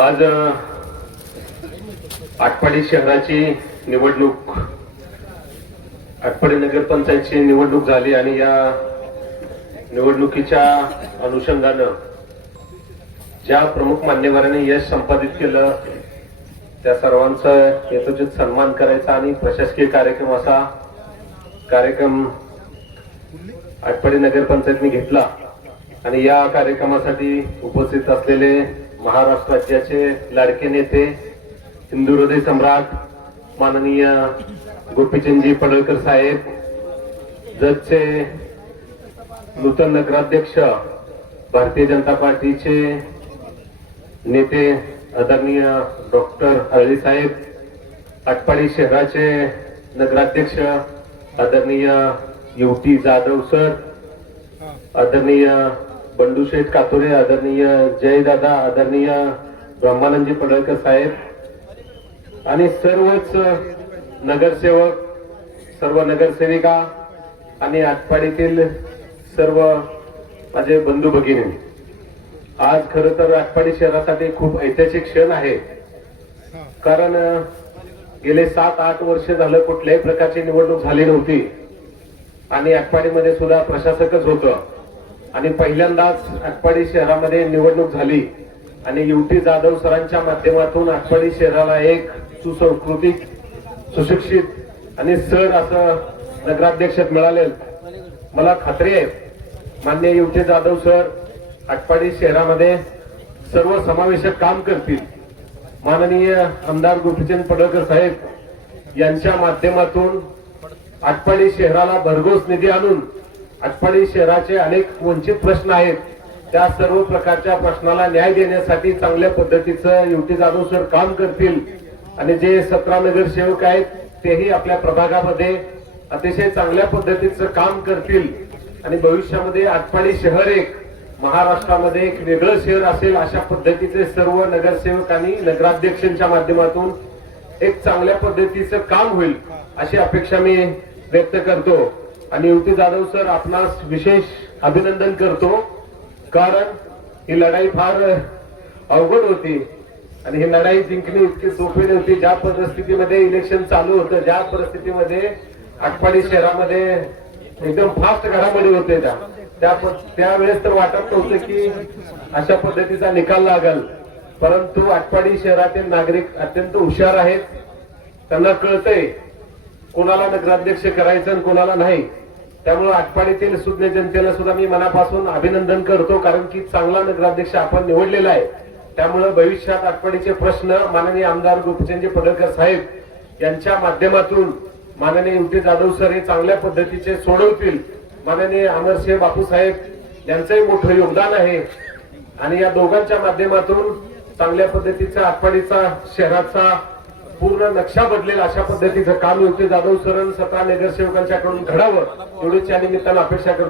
आज आटपाडी शहराची निवडणूक, आटपाडी नगरपंचायतची निवडणूक झाली आणि या निवडणुकीच्या अनुषंगानं ज्या प्रमुख मान्यवरांनी यश संपादित केलं त्या सर्वांचा यथोचित सन्मान करायचा आणि प्रशासकीय कार्यक्रम असा कार्यक्रम आटपाडी नगरपंचायतने घेतला। आणि या कार्यक्रमासाठी उपस्थित असलेले महाराष्ट्र राज्याचे लाडके नेते, हिंदू हृदय सम्राट माननीय गोपीचंदजी पडळकर साहेब, जतचे नूतन नगराध्यक्ष, भारतीय जनता पार्टीचे नेते आदरणीय डॉक्टर हळी साहेब, आटपाडी शहराचे नगराध्यक्ष आदरणीय युवती जाधव सर, आदरणीय बंडूशेठ कातोरे, आदरणीय जयदादा, आदरणीय ब्रह्मानंदजी पडळकर साहेब आणि सर्वच नगरसेवक, सर्व नगरसेविका आणि आटपाडीतील सर्व माझे बंधू भगिनी, आज खरं तर आटपाडी शहरासाठी खूप ऐतिहासिक क्षण आहे। कारण गेले 7-8 वर्ष झालं कुठल्याही प्रकारची निवडणूक झाली नव्हती आणि आटपाडीमध्ये सुद्धा प्रशासकच होतं आणि पहिल्यांदाच आटपाडी शहरामध्ये निवडणूक झाली आणि युवती जाधव सरांच्या माध्यमातून आटपाडी शहराला एक सुसंस्कृतिक, सुशिक्षित आणि सर असं नगराध्यक्ष मिळाले। मला खात्री आहे माननीय युवती जाधव सर आटपाडी शहरामध्ये सर्व समावेशक काम करतील। माननीय आमदार गोपीचंद पडळकर साहेब यांच्या माध्यमातून आटपाडी शहराला भरघोस निधी आणून आटपाडी शहराचे अनेक वंचित प्रश्न आहेत त्या सर्व प्रकारच्या प्रश्नाला न्याय देण्यासाठी चांगल्या पद्धतीचं युवती जाधव सर काम करतील आणि जे 17 नगरसेवक आहेत तेही आपल्या प्रभागामध्ये अतिशय चांगल्या पद्धतीचं काम करतील आणि भविष्यामध्ये आटपाडी शहर एक महाराष्ट्रामध्ये एक वेगळं शहर असेल अशा पद्धतीचे सर्व नगरसेवकांनी नगराध्यक्षांच्या माध्यमातून एक चांगल्या पद्धतीचं काम होईल अशी अपेक्षा मी व्यक्त करतो। आणि युवती जाधव सर आपणास विशेष अभिनंदन करतो, कारण ही लढाई फार अवघड होती आणि ही लढाई जिंकणी इतकी सोपी नव्हती। ज्या परिस्थितीमध्ये इलेक्शन चालू होतं, ज्या परिस्थितीमध्ये आटपाडी शहरामध्ये एकदम फास्ट घडामोडी होते त्यावेळेस तर वाटत नव्हतं की अशा पद्धतीचा निकाल लागेल, परंतु आटपाडी शहरातील नागरिक अत्यंत हुशार आहेत। त्यांना कळतंय कोणाला नगराध्यक्ष करायचं आणि कोणाला नाही। त्यामुळे आटपाडीतील सुज्ञ जनतेला सुद्धा मी मनापासून अभिनंदन करतो, कारण की चांगला नगराध्यक्ष आपण निवडलेला आहे। त्यामुळे भविष्यात आटपाडीचे प्रश्न माननीय आमदार गोपीचंदजी पडळकर साहेब यांच्या माध्यमातून माननीय युवती जाधव सर हे चांगल्या पद्धतीचे सोडवतील। माननीय अमरसिंह बापू साहेब यांचंही मोठं योगदान आहे आणि या दोघांच्या माध्यमातून चांगल्या पद्धतीचा आटपाडीचा शहराचा पूर्ण नक्षा बदलेल अशा पद्धतीचं काम युवती जाधव सर 17 नगरसेवकांच्याकडून घडावं एवढीच या निमित्तानं अपेक्षा करतो।